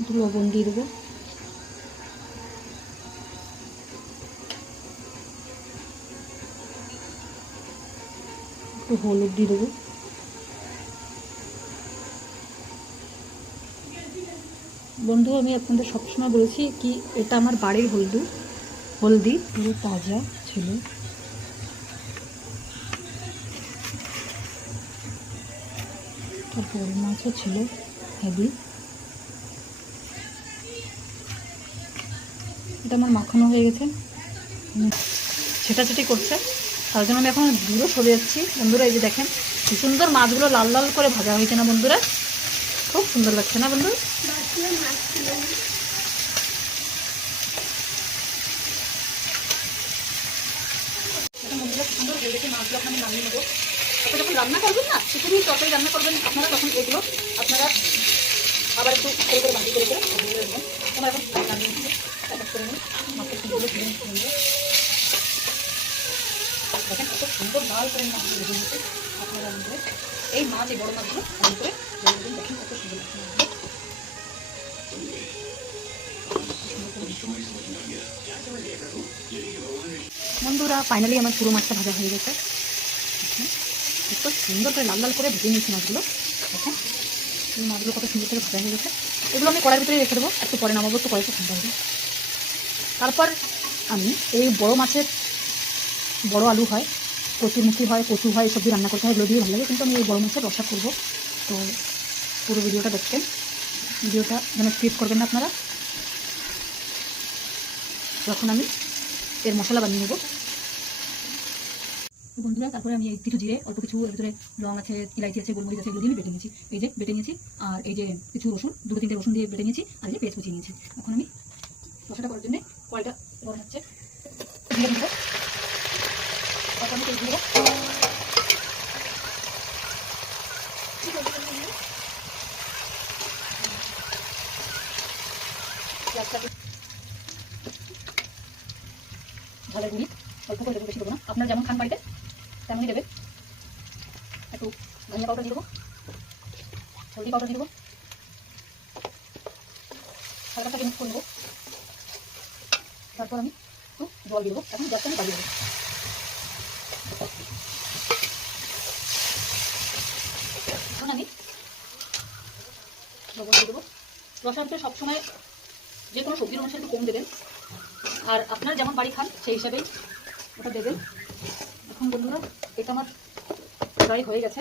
একটু লবণ দিয়ে দেবো, একটু হলুদ দিয়ে দেবো। বন্ধু, আমি আপনাদের সবসময় বলেছি কি এটা আমার বাড়ির হলদি পুরো তাজা ছিল। তারপর মাছও ছিল হেভি। এটা আমার মাখানো হয়ে গেছে, ছেটাছেটি করছে, তার জন্য আমি এখন দূরে সরে যাচ্ছি। বন্ধুরা এই যে দেখেন কি সুন্দর মাছগুলো লাল লাল করে ভাজা হয়েছে না বন্ধুরা? খুব সুন্দর লাগছে না বন্ধু? সুন্দর হয়ে গেছে মাছগুলো, আপনারা নামিয়ে নেবো। আপনারা যখন রান্না করবেন না, খিচুড়ি তরকারি রান্না করবেন আপনারা, তখন এগুলো আপনারা আবার একটু করে করে ভাজি করে করে দেবেন। আমরা এখন নামিয়ে নিচ্ছি, করে নিই মাছের সুন্দর দেখেন কত সুন্দর লাল করে মাছগুলো ভেজে নিচ্ছে। আপনারা এই মাছ, এই বড় মাছগুলো ভালো করে ভেজে দেবেন। দেখেন কত সুন্দর লাগছে মাছগুলো। বন্ধুরা ফাইনালি আমার পুরো মাছটা ভাজা হয়ে গেছে। কত সুন্দর করে লাল লাল করে ভেজে নিয়েছি মাছগুলো। দেখেন মাছগুলো কত সুন্দর করে ভাজা হয়ে গেছে। এগুলো আমি কড়াইয়ের ভিতরে রেখে দেবো, একটু পরে নামাবো, একটু কড়াইটা ঠান্ডা হবে। তারপর আমি এই বড় মাছের, বড় আলু হয়, কচুরমুখী হয়, কচু হয়, সবজি রান্না করতে হয়, এগুলো দিয়ে ভালো লাগে। কিন্তু আমি এই বড় মাছের রসা করবো। তো পুরো ভিডিওটা দেখবেন, ভিডিওটা যেন স্কিপ করবেন না আপনারা। যখন আমি এর মশলা বানিয়ে নেবো বন্ধুরা, তারপরে আমি কিছু জিরে, অল্প কিছু এর ভিতরে লং আছে, ইলাইচি আছে, গোলমরিচ আছে, এগুলো দিয়ে আমি বেটে নিয়েছি। এই যে বেটে নিয়েছি, আর এই যে কিছু রসুন, 2-3টে রসুন দিয়ে বেটে নিয়েছি, আর এই যে পেঁয়াজ কুচিয়ে নিয়েছি। এখন আমি মশলাটা করার জন্য কড়াইটা গরম হচ্ছে, দিয়ে দেবো। তারপর আমি তেল দিয়ে দেবো। ঝালের গুঁড়ি অল্প করে দেবো, বেশি দেবো না। আপনারা যেমন খান বাড়িতে তেমনই দেবেন। একটু ধনিয়া পাউডার দিয়ে দেবো, হলদি পাউডার দিয়ে দেবো, হালকা মিক্স করে দেবো। তারপর আমি একটু জল দিয়ে দেবো। এখন গ্যাসটা আমি বাড়িয়ে দেবো। এখন আমি লবণ দিয়ে দেবো। রসাতে সবসময় যে কোনো সবজির অনুসারে একটু কম দেবেন, আর আপনারা যেমন বাড়ি খান সেই হিসাবেই ওটা দেবেন। এখন বন্ধুরা এটা আমার ফ্রাই হয়ে গেছে।